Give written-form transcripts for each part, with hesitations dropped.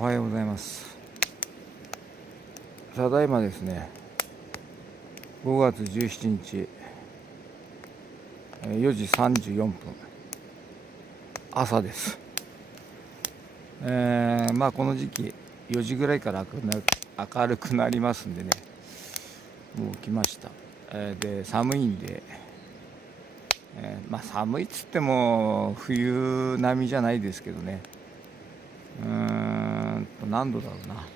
おはようございます。ただいまですね、5月17日4時34分朝です。この時期4時ぐらいから明るくなりますんでね、もう来ました。で寒いんで、寒いっつっても冬並みじゃないですけどね、何度だろうな。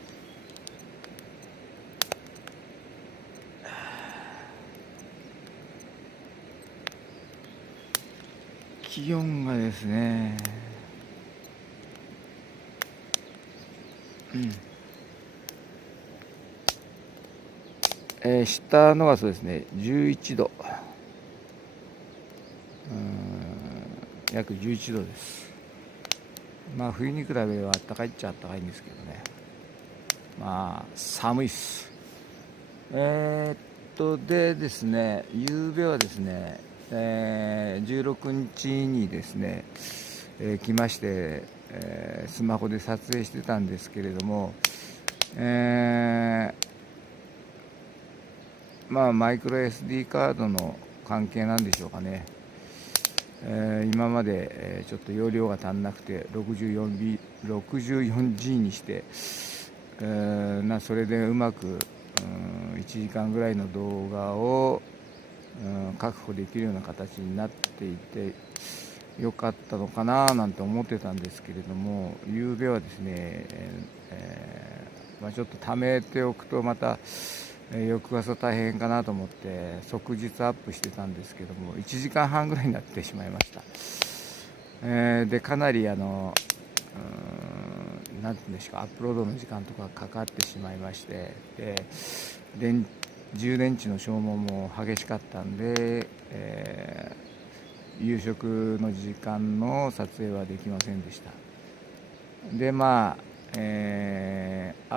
気温がですね、下のがそうですね、11度、約11度です。冬に比べれば暖かいっちゃ暖かいんですけどね、寒いっす。でですね、夕べはですね、16日にですね、来まして、スマホで撮影してたんですけれども、マイクロ SD カードの関係なんでしょうかね。今まで、ちょっと容量が足んなくて 64G にして、それでうまく1時間ぐらいの動画を確保できるような形になっていてよかったのかななんて思ってたんですけれども、夕べはですね、ちょっと貯めておくとまた翌朝大変かなと思って即日アップしてたんですけども、1時間半ぐらいになってしまいました。でかなりなんていうんですか、アップロードの時間とかかかってしまいまして、充電池の消耗も激しかったんで、夕食の時間の撮影はできませんでした。でア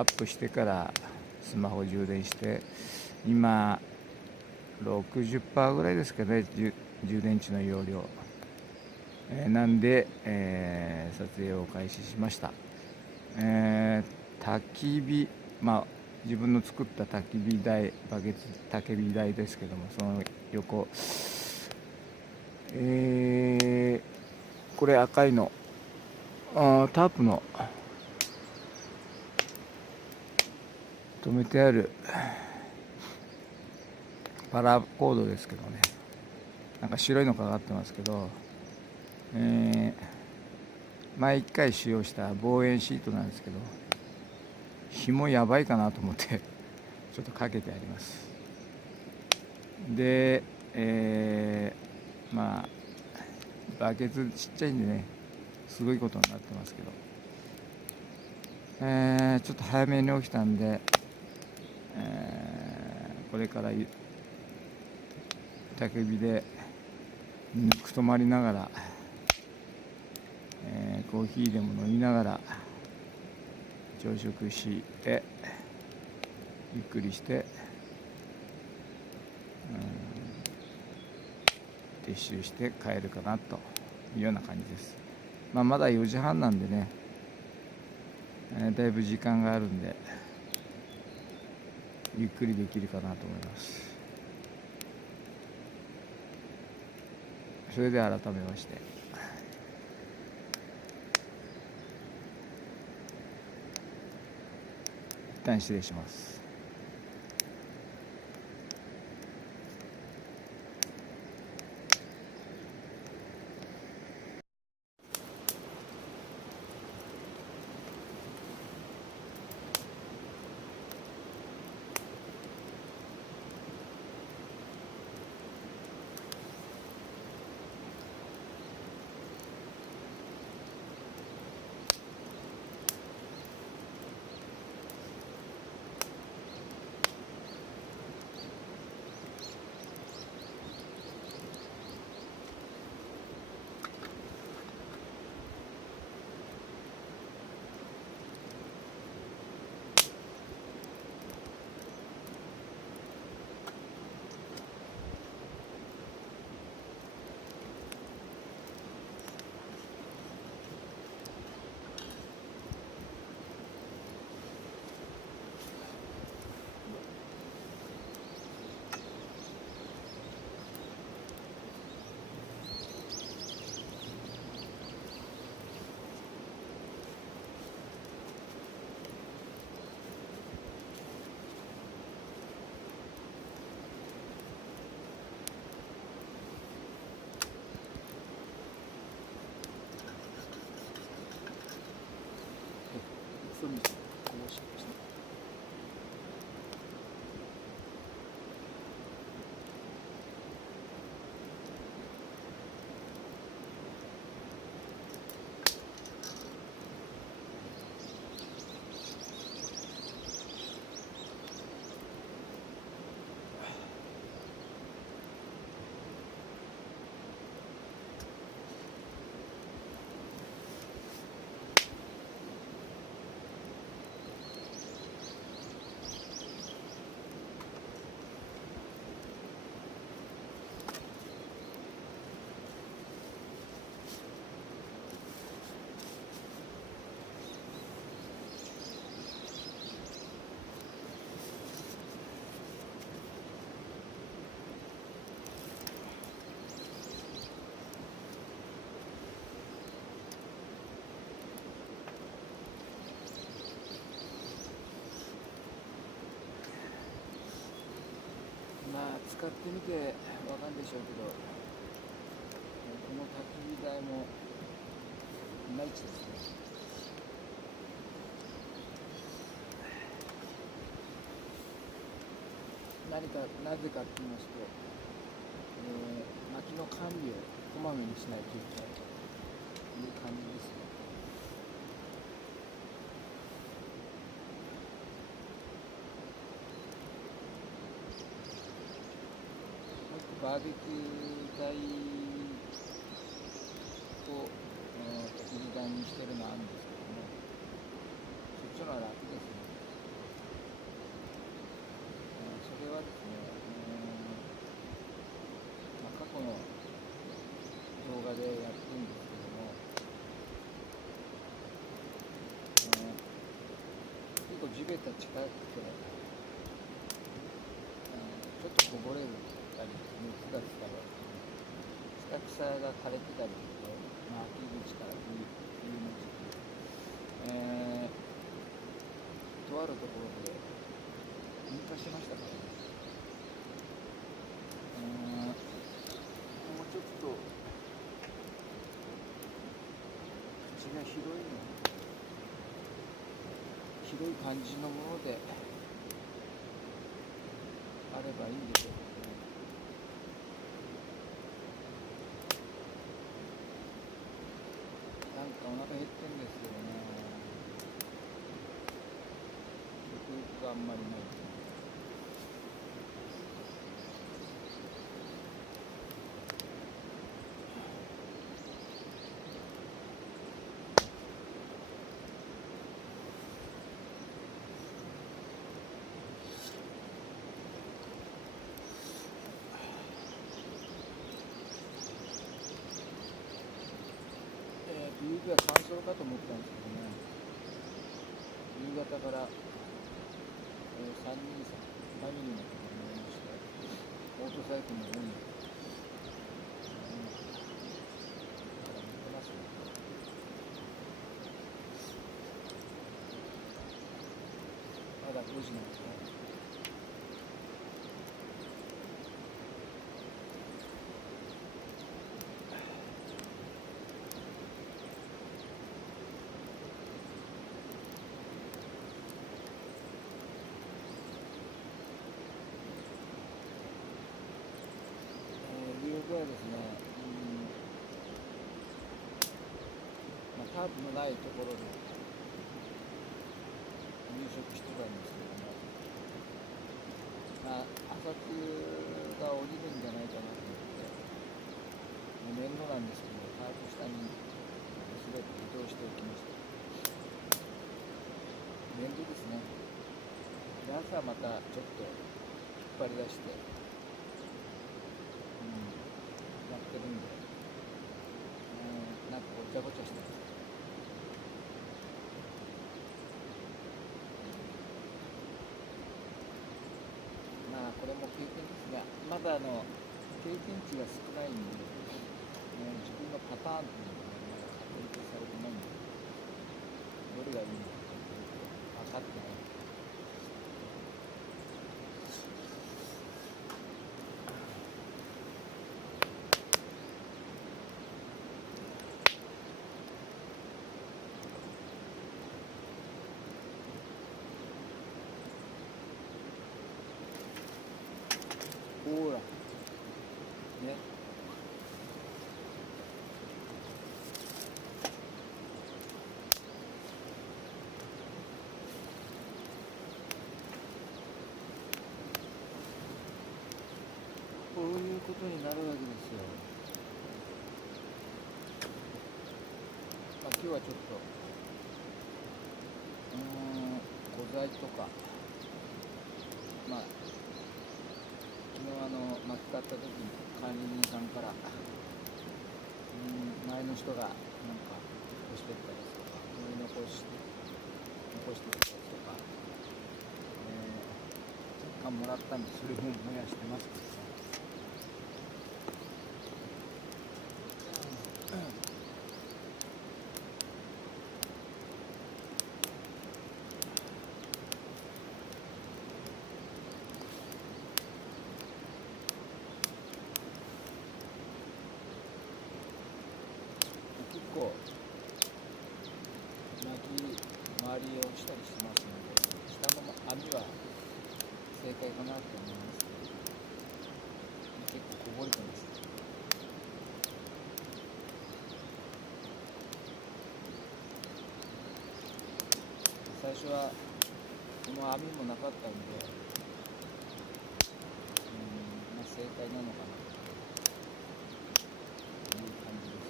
ップしてからスマホ充電して今60%ぐらいですかね、充電池の容量、なんで、撮影を開始しました。焚き火、自分の作った焚き火台、バケツ焚き火台ですけども、その横、これ赤いのタープの止めてあるパラコードですけどね、なんか白いのかかってますけど、前1回使用した防煙シートなんですけど、紐やばいかなと思ってちょっとかけてあります。で、バケツちっちゃいんでね、すごいことになってますけど、ちょっと早めに起きたんで、これから焚き火でぬくとまりながら、コーヒーでも飲みながら朝食してゆっくりして撤収して帰るかなというような感じです。まだ4時半なんでね、だいぶ時間があるんでゆっくりできるかなと思います。それで改めまして一旦失礼します。使ってみてわかるんでしょうけど、この焚き火台もいまいちですね。なぜかって言いますと、薪の管理をこまめにしないといけないという感じですね。バーベキュー台を焚き火台にしてるのあるんですけども、そっちの方が楽ですね。それはですね、過去の動画でやってるんですけども、結構地べた近くて、ちょっとこぼれたり、熱が伝わる、下草が枯れてたりすると、秋口から冬の時期、とあるところで引火しましたからね。もうちょっと口が広い感じのものであればいいんでしょうけどね。なんかお腹減ってるんですけどね、食欲があんまりないですね。夕日は乾燥かと思ったんですけどね、夕方から、323ファミリーの方になりまして、オートサイクルの方に、見てますよ。まだ5時なんですね。理由はですね、タープのないところで入植してたんですけども、朝露が降りるんじゃないかなと思って、面倒なんですけど、タープ下に全て移動しておきました。面倒ですね。で、朝またちょっと引っ張り出して、やってるんで、なんかごちゃごちゃしてます。これも経験ですが、まだ経験値が少ないんで、自分のパターンというのがまだ確立されてないんで、どれがいいのか分かってない。ほら、ね。こういうことになるわけですよ。今日はちょっと、古材とか、昨日巻き買った時に管理人さんから、前の人がなんか残してったやつとか、残してったやつとか、若干もらったんで、それも燃やしてますけどね。したりしてますので、下の網は正解かなと思いますけど、結構こぼれてます。最初はこの網もなかったんで、正解なのかなという感じです。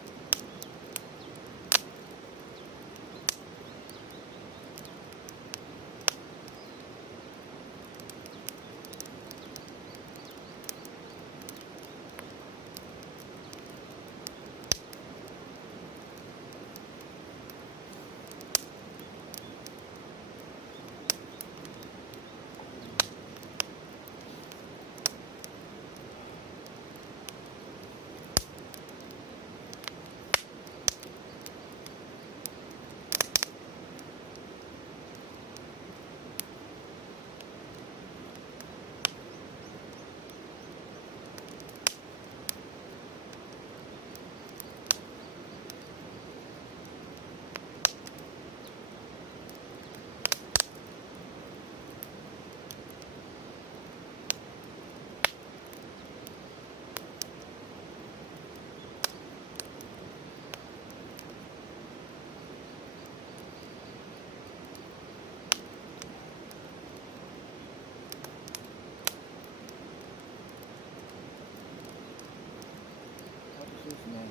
そうですね。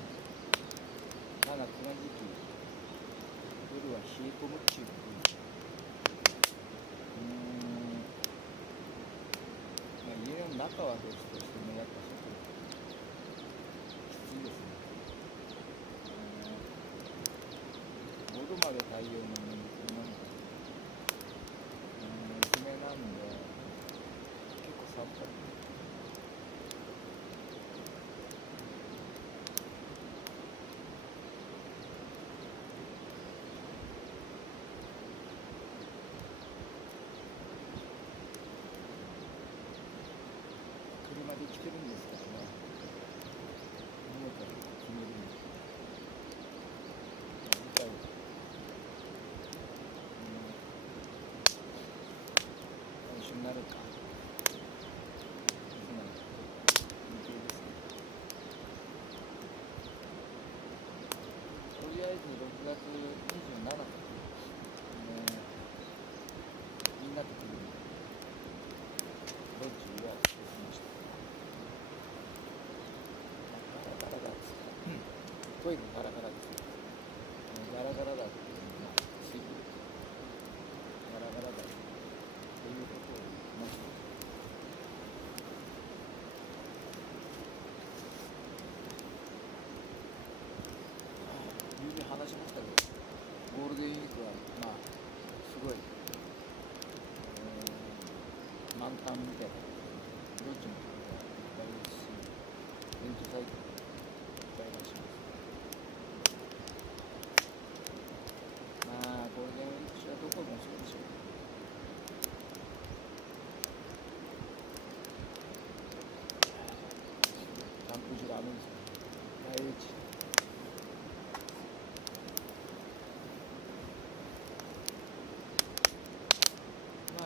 まだこの時期、夜は冷え込むっていうことで、家の中は別としても、やっぱ外きついですね。5度まで太陽の熱なので、薄めなんで、結構寒かった。車で来てるんですからね、荷物を決めるんですけど、次回、来週になるか、未定ですね。とりあえず6月27日、みんなと来るんで、ロッジはしてきました。ガラガラだっつった。声がガラガラです。ガラガラだっていうのは、すぐガラガラだということを言いました。有名話しましたけど、ゴールデンウィークは、すごい、満タンみたいな、ロッジのところがいっぱいですし、レントサイトもいっぱいいらっしゃいます。ゴールデンウィーク中はどこもそうでしょう。キャンプ場ダメですね。第一。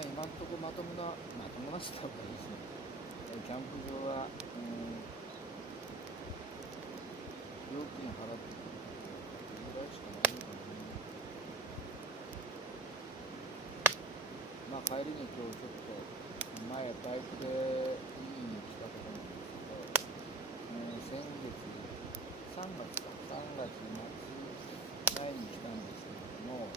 今んとこまともなスタッフがいいですね。キャンプ場は、料金払ってくるぐらいしかないのかな。帰りに今日ちょっと前バイクで海に来たところなんですけど、先月3月末前に来たんですけれども、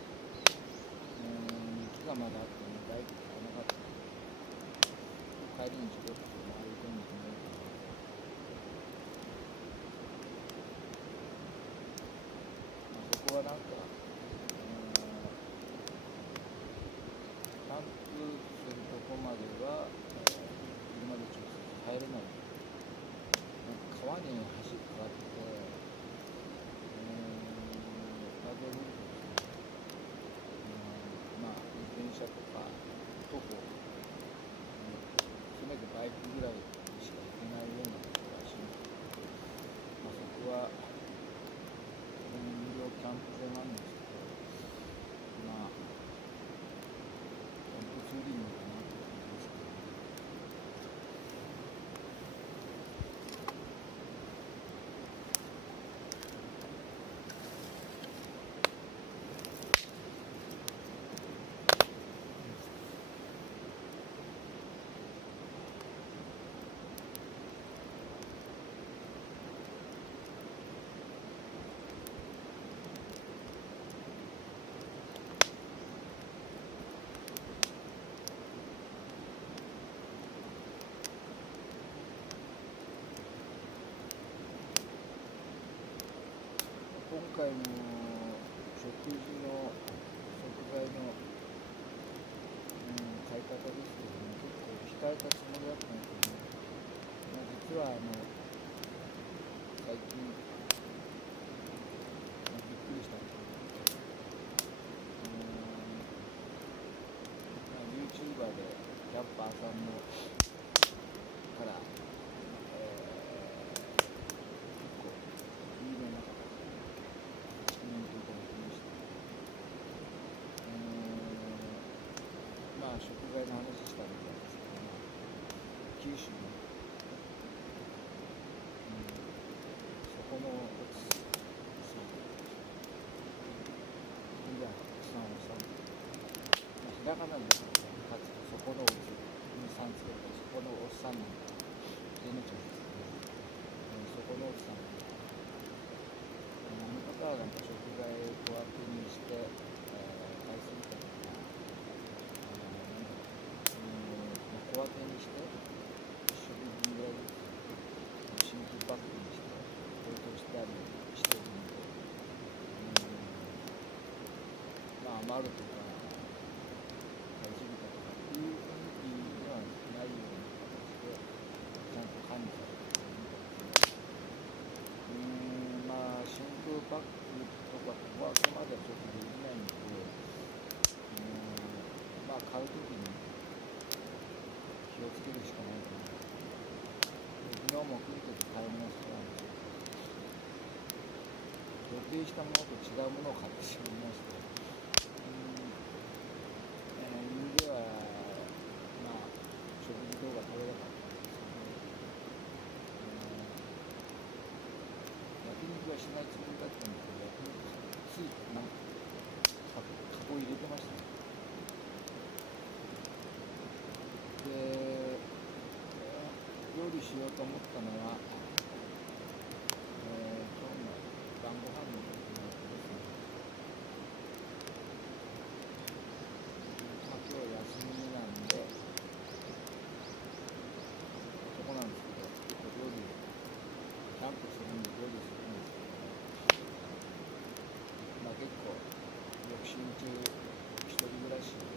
雪がまだあってね、バイク買わなかったので、帰りにちょっと回り込んでみようかな。そこはなんか、キャンプするとこまでは、車で直接入れない。川に橋かかって、パドルートですね。自転車とか徒歩、せめてバイクぐらいしか行けないようなところらしいんですけど、そこは無料キャンプ場なんですけど、回の食事の食材の、買い方ですけども、結構控えたつもりだったんですけども、実は最近、びっくりしたことで、YouTuber でキャンパーさんのから、結構有名な方コメントいただきました。食材の話したみたいですけども、九州の、そこの奥さん、ひらさん、ひらがなにかつそこの奥にさんつけたそこのおっさんなんか出のちゃうんですけど、そこの奥さん、あの方はなんか食材を小分けにして、買いすぎたりとか、小分けにして食分ぐらいずつ真空パックにして冷凍してあるしてるので、余るとか買いすぎたとかっていう雰囲気ではないような形でちゃんと管理されているみたいですね。真空パックとか小分けまではちょっとできないので、買うときに気をつけるしかないかな。昨日も来るとき買い物したんですけど、予定したものと違うものを買ってしまいまして、意味では、食事動画撮れなかったんですけど、焼肉はしないつもりだったんですけど、焼肉ついカゴ入れてましたね。で、料理しようと思ったのは、今日の晩ご飯の時のですね、今日休みなんで、そこなんですけど、結構料理、キャンプするんで料理するんですけど、結構、翌週中、一人暮らしで過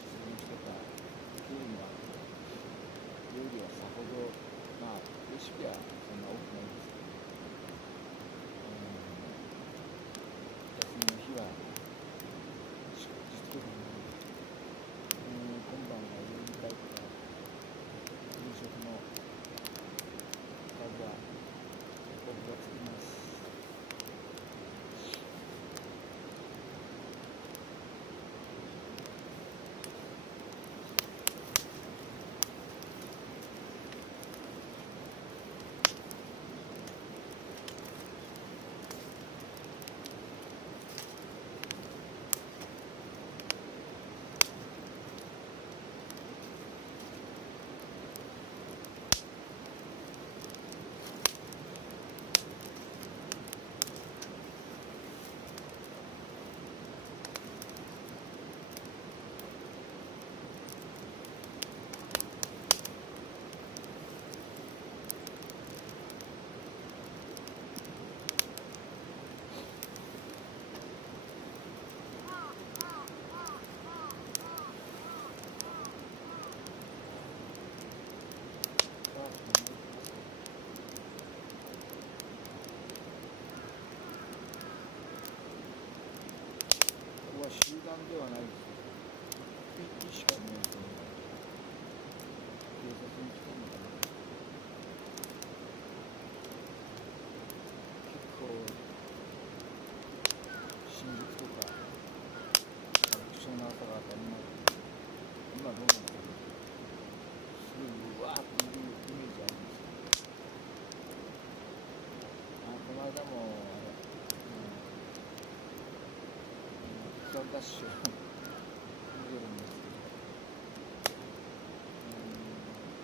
ごしてた経緯もあって、料理はさほど、レシピはそんな多くないんですけど、休みの日は祝日とかも今晩は料理会とか夕食の数は多くがつきます。集団ではないですけど、1匹しかいないですね。警察に来たのかな。結構、新宿とか、特徴の朝が当たり前で、今どうなってるのか、すごいうわーっているイメージあるんですけど、この間も、ダッシュ見てるんですけ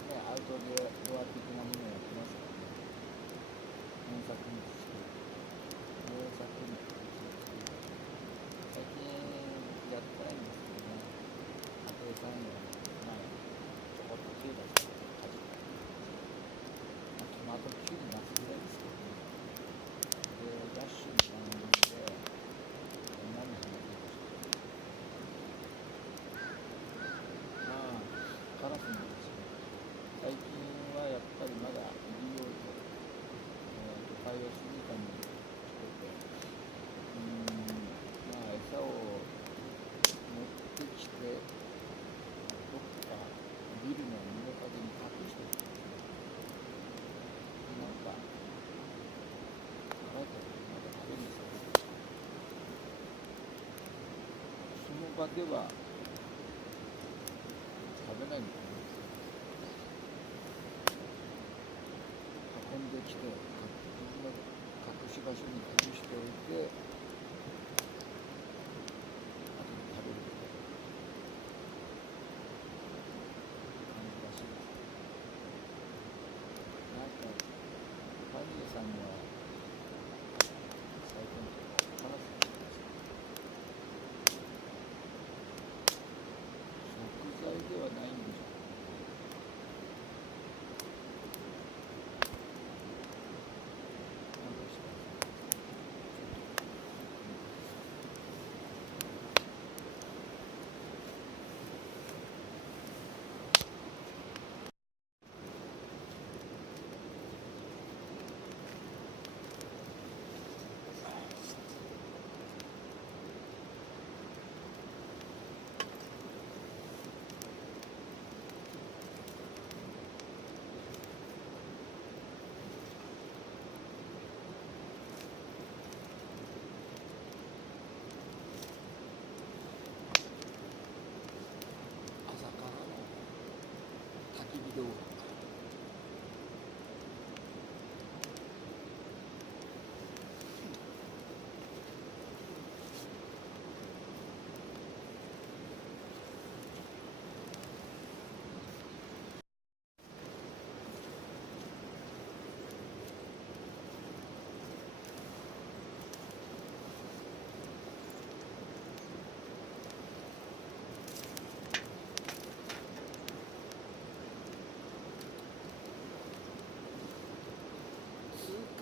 ど、アウトドア的なものをやってますからね。検索にして、最近やってないんですけどね、家庭菜園前にちょこっと手出してかじったり、トマトキュウリ夏ぐらいですけどね。で、ダッシュに並んで、場では食べないのかな。運んできて自分の隠し場所に隠しておいて、後で食べる感じらしいです。なんかパン屋さんには最近カラスがいます。食材ではないんでしょう。どう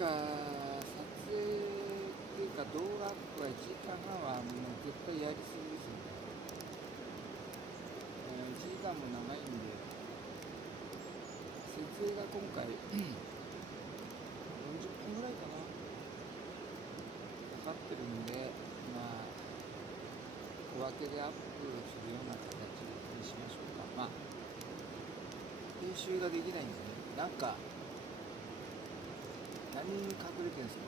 か撮影っていうか動画アップは1時間半はもう絶対やりすぎですよね。1時間も長いんで、撮影が今回40分ぐらいかなかかってるんで、まあ小分けでアップするような形にしましょうか。まあ編集ができないんでね、なんか何に隠れてるんですか。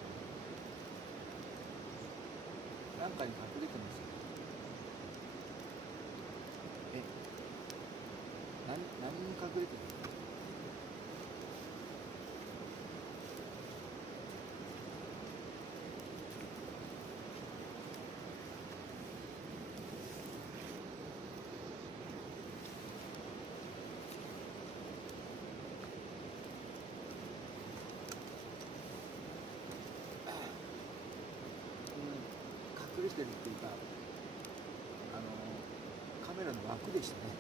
なんかに隠れてますよ。何に隠れてるの。隠れてるっていうか、カメラの枠でしたね。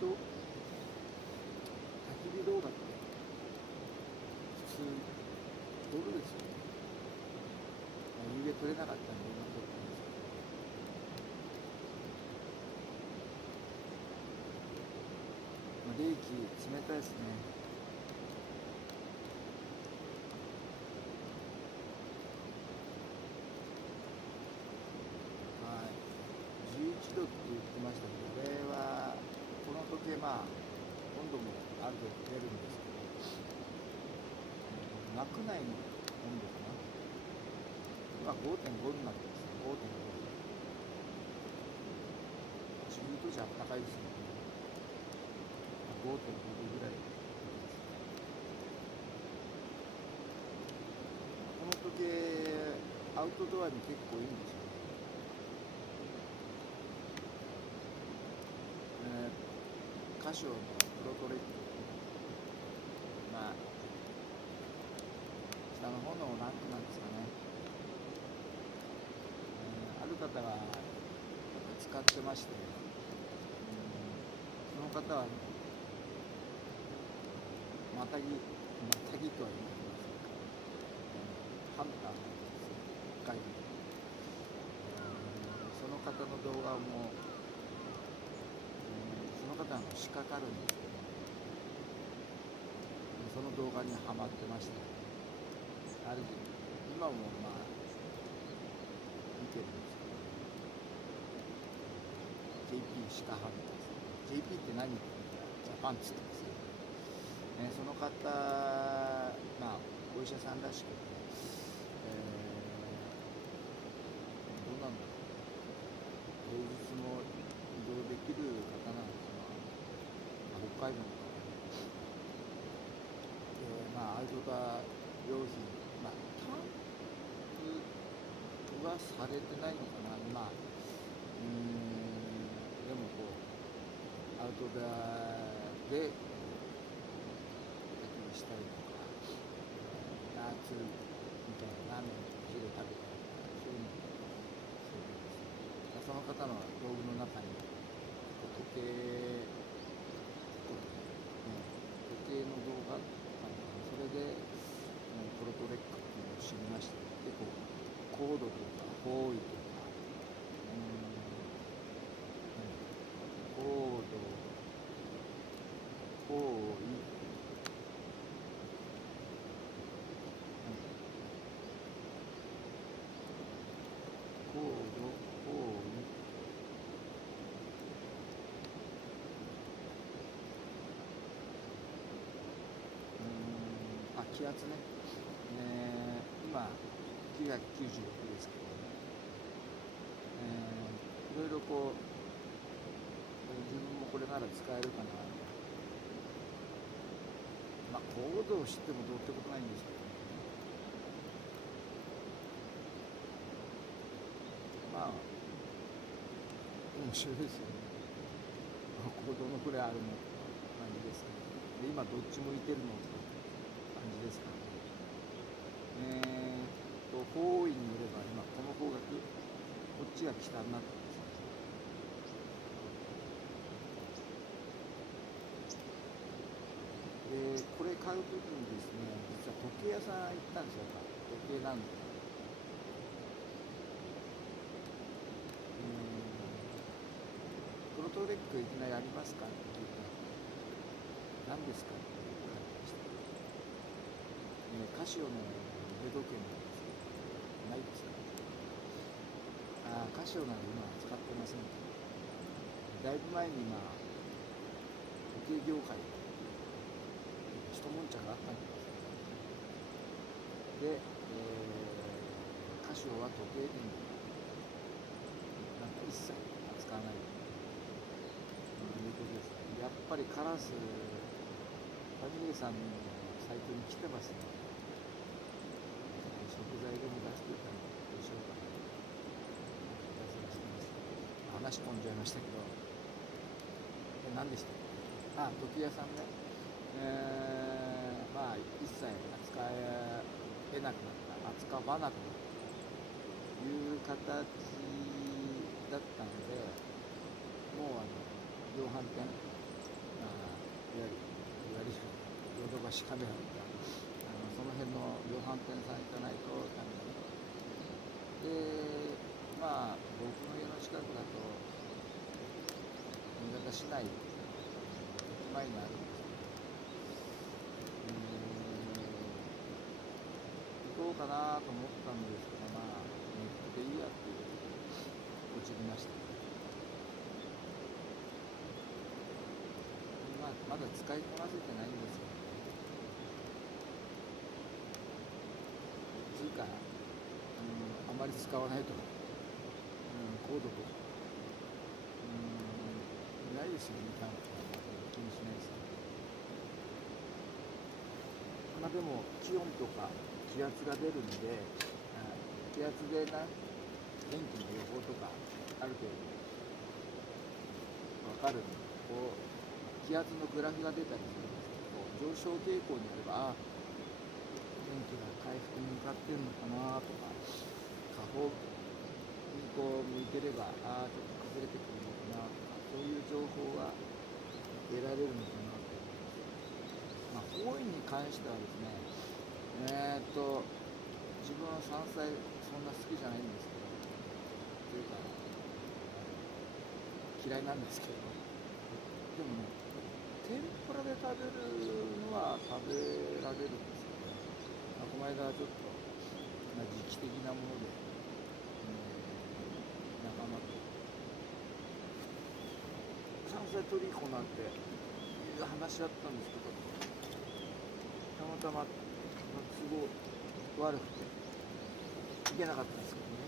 焚き火動画って普通ドルですよね。夕べ撮れなかったんで今撮ってますけど、冷気冷たいですね。はい、11度って言ってましたけど、これはこの時計まあ温度もある程度出るんですけど、枠内の温度かな。今5.5になってますね。5.5度。10度じゃ暖かいですよね。5.5度ぐらいです。この時計アウトドアに結構いいんですよね。カシオのプロトレック、まあ下の方のランクなんですかね。ある方が使ってまして、その方はまたぎとは言いますハンターなんですよ、外部。その方の動画も、その方は鹿狩るんですけど、その動画にはまってました。ある今もまあ見てるんですけど、JP 鹿ハンターです。JP って何って言ったらジャパンっつってますよ、その方、まあお医者さんらしくて、どうなんだろう、平日も移動できる方なんですが、北海道の方で、まあアウトドア用品、まあタンクはされてないのかな、まあでもこうアウトドアで焚き火したりとか、夏みたいなラーメンとか昼食べたりとか、そういうのそうですね。その方の道具の中に時計、時計の動画あったので、それでプロトレックっていうのを知りました。結構高度とか方位とか、高度、方位、高度、方位、気圧ね、今996ですけど、いろいろこう自分もこれなら使えるかな、まあ高度を知ってもどうってことないんですけど、まあ面白いですよね。高度のくらいあるのって感じですけど、で今どっち向いてるのって感じですからね。方位によれば今この方角、こっちが北になってますね。でこれ買うときにですね、実は時計屋さん行ったんですよ。時計なんで、プロトレックいきなりありますかって聞いて、何ですかって言われました。カシオの腕時計なんですけど、ないですか。カシオなら今は使ってませんけど、だいぶ前に時計業界で一悶着があったんですで、カシオは時計店でなんか一切扱わないということです。やっぱりカラス、ファミリーさんのサイトに来てますね。食材でも出していたのでしょうか。話し込んじゃいましたけど、何でしたっけ。時計屋さんね、まあ一切扱えなくなった、扱わなくなったという形だったので、もう量販店、いわゆるヨドバシカメラとかその辺の量販店さん行かないとダメだと。でまあ僕の家の近くだと新潟市内駅前にあるんですけど、行こうかなと思ったんですけど、まあネットでいいやっていう落ちました。まだ使いこなせてないんですけど、つうか、あまり使わないとか、コードとか、ないですよね、気にしないですけど。まあでも気温とか気圧が出るんで、気圧で天気の予報とかある程度分かるんで、こう気圧のグラフが出たりするんですけど、上昇傾向にあれば天気が回復に向かってるのかなとか、下方にこう向いてればちょっと崩れてくるのかなとか、そういう情報が得られるのかなと思います。方位に関してはですね、自分は山菜そんな好きじゃないんですけど、というか嫌いなんですけど、でもね、天ぷらで食べるのは食べられるんですけど、この間はちょっと、時期的なもので、仲間と山菜取り行こうなんていう話し合ったんですけど、たまたま都合悪くて行けなかったんですけどね。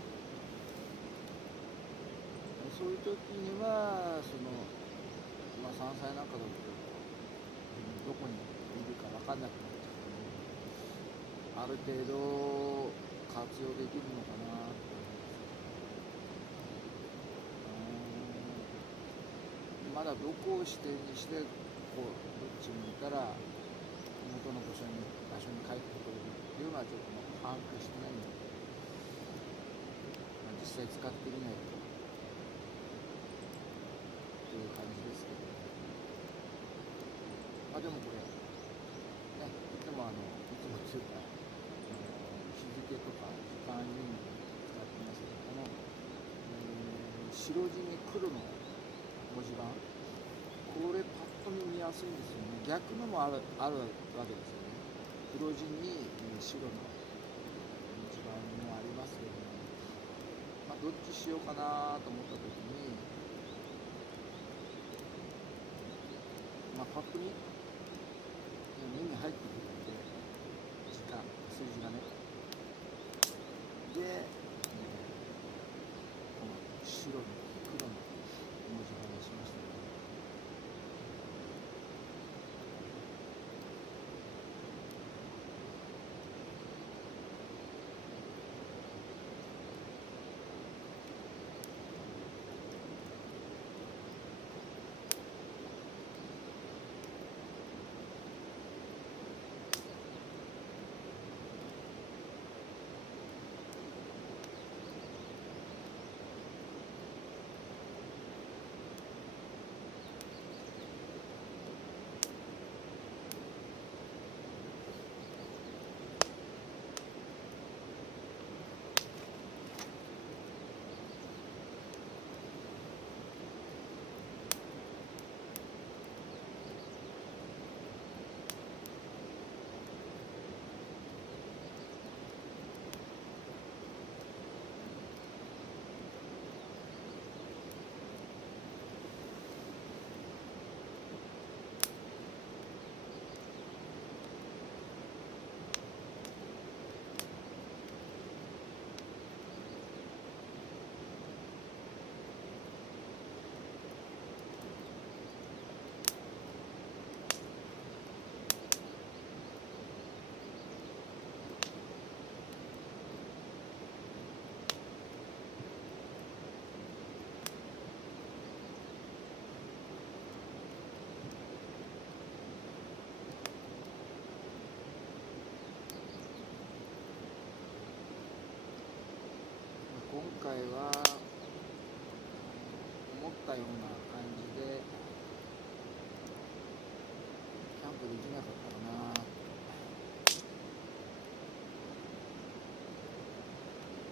そういう時には山菜なんかだとどこにいるか分かんなくなっちゃうので、ある程度活用できるのかなと思います。まだどこを視点にしてどっちにいたら元の場所に帰ってくれるっていうのはちょっと把握してないので、実際使ってみないとという感じですけど、でもこれね、いつもというか日付とか時間に使ってますけど、この、白地に黒の文字盤、これパッと見やすいんですよね。逆のもあるわけですよね。黒地に白の文字盤もありますけども、どっちしようかなと思った時に、パッと見目に入ってくるので、数字がね。で、この白の黒の文字盤にしましたね。今回は思ったような感じでキャンプできなかったかな。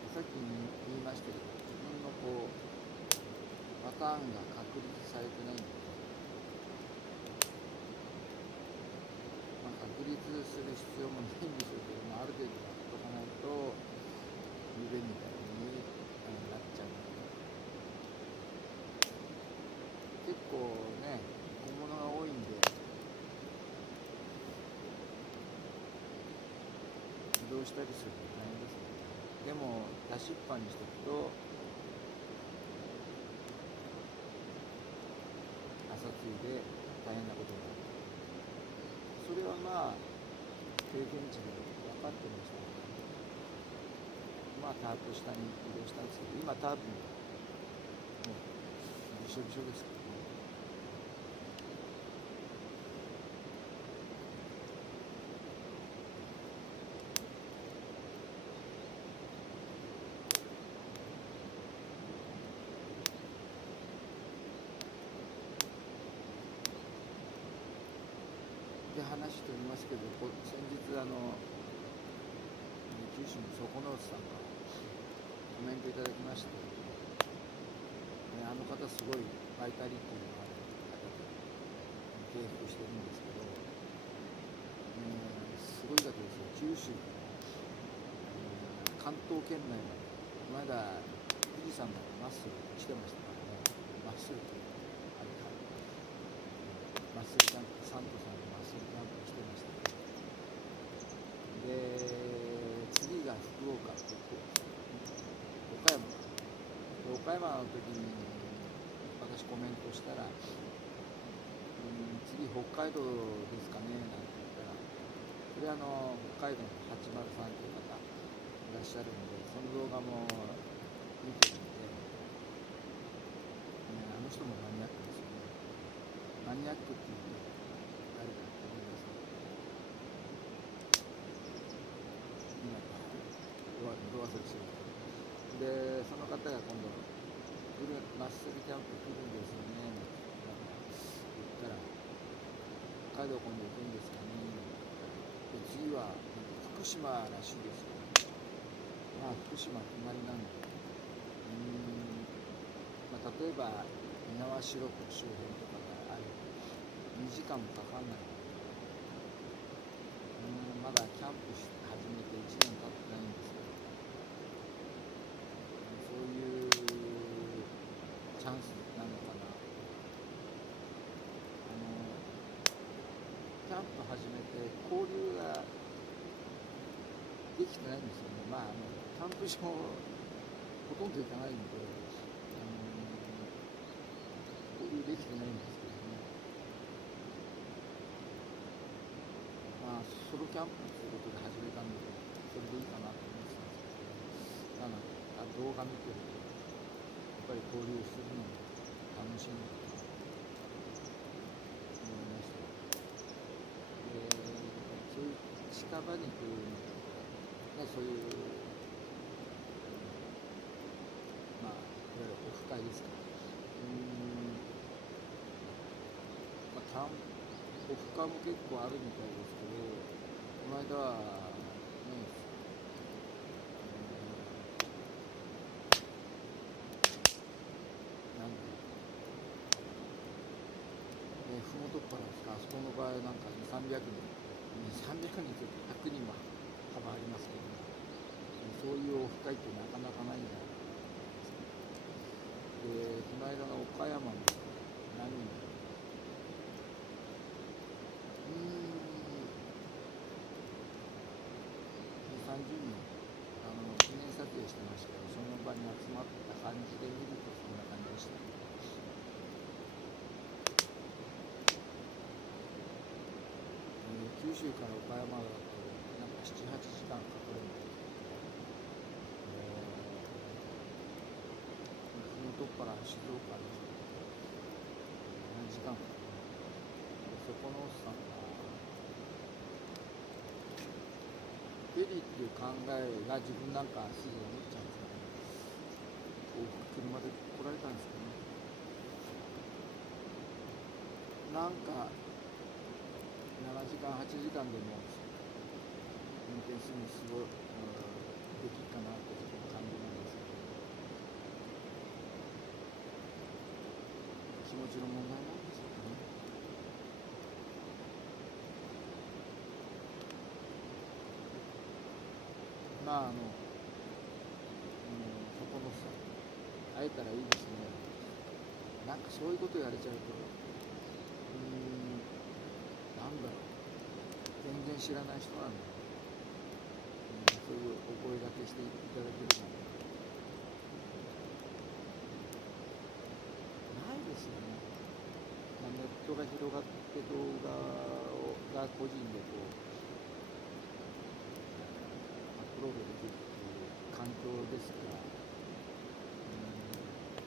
さっき言いましたけど、自分のパターンが確立されてないんで、確立する必要もないんでしょうけども、ある程度やっとかないと夢みたいになっちゃうので、結構ね、小物が多いんで移動したりするの大変ですね。でも出しっぱにしておくと朝露で大変なことになる。それは経験値で分かってましたので、タープ下に移動したんですけど、今タープもびしょびしょですけどね。で話しておりますけど、先日九州の底之内さんがコメントいただきまして、あの方すごいバイタリティのある方で敬服してるんですけど、すごい方ですよ。九州関東圏内までこの間富士山までまっすぐ来てましたからね。まっすぐあれかマッスルキャンプ、サントさんのマッスルキャンプ来てましたけど、で次が福岡って岡山か。岡山の時に私コメントしたら、次北海道ですかねなんて言ったら、それ北海道の803という方いらっしゃるんで、その動画も見てるんで、あの人もマニアックですよね。マニアックっていうと誰かって思いますね。今ど忘れしてるで、その方が今度マッスルキャンプ来るんですよねって言ったら、北海道今度行くんですかねで、次は福島らしいですよ。まあ福島隣なんで、例えば猪苗代湖周辺とかがある2時間もかかんない。まだキャンプ始めて1年経ってないんですけど、そういうチャンスなのかな。キャンプ始めて交流ができてないんですよね。キャンプ場ほとんど行かないんで、交流できてないんですけどね。ソロキャンプということで始めたんで、それでいいかなと思ってたんですけど、動画見てるとやっぱり交流するのも楽しいのかなと思いました。そういう近場に来るのとか、そういう、いわゆるオフ会ですか。オフ会も結構あるみたいですけど、この間はね、ふもとっぱらですか、あそこの場合なんか2、300人、300人というと100人は幅ありますけど、そういうオフ会ってなかなかないんじゃないかな。で、この間の岡山も何人だろう。30人記念撮影してましたけど、その場に集まった感じで見るとそんな感じでした。九州から岡山だとなんか7、8時間かかるんですけど、ふもとっぱら静岡に何時間かかる。そこのおっさんがフェリーっていう考えが自分なんかすぐ思っちゃうんですよね。車で来られたんですけどね。なんか7時間、8時間でも運転するのすごい、できるかなっていう感じなんですけど、気持ちの問題なんですよね。そこのさ、会えたらいいですね。なんかそういうこと言われちゃうと、なんだろう、全然知らない人なんで、そういうお声掛けしていただけるなんてないですよね。ネットが広がって動画が個人でアップロードできるっていう環境ですから、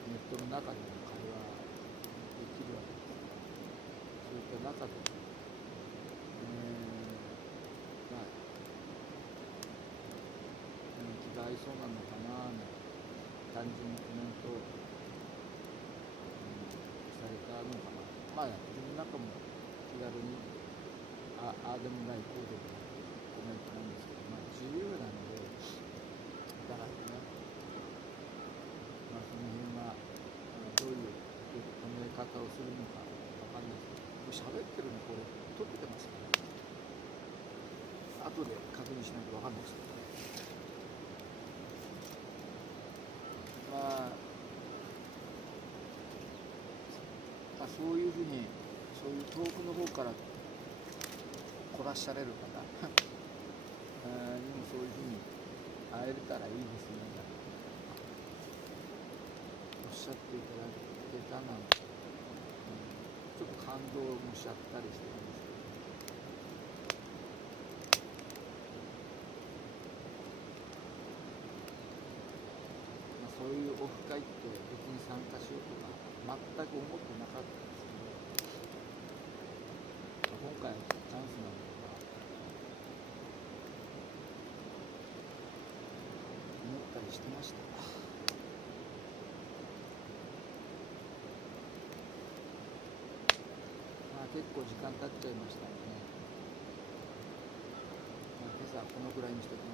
ネットの中でも会話できるわけですから、そういった中で、気が合いそうなのかななんて単純にコメントされたのかな。自分なんかも気軽にああでもないこうでもないコメントなんですけど、自由なので、だからね、その辺はどういう考え方をするのかわかんないですけど、喋ってるのこれ撮ってますから、後で確認しないとわかんないですけどね。そういうふうに、そういう遠くの方から来らっしゃれる方にもそういうふうに会えたらいいですね。おっしゃっていただけたなんて、ちょっと感動もしちゃったりしてるんですけど、そういうオフ会って別に参加しようとか全く思ってなかったんですけど、今回はチャンスなのか思ったりしてました。結構時間経っちゃいましたので、今朝はこのくらいにしておきます。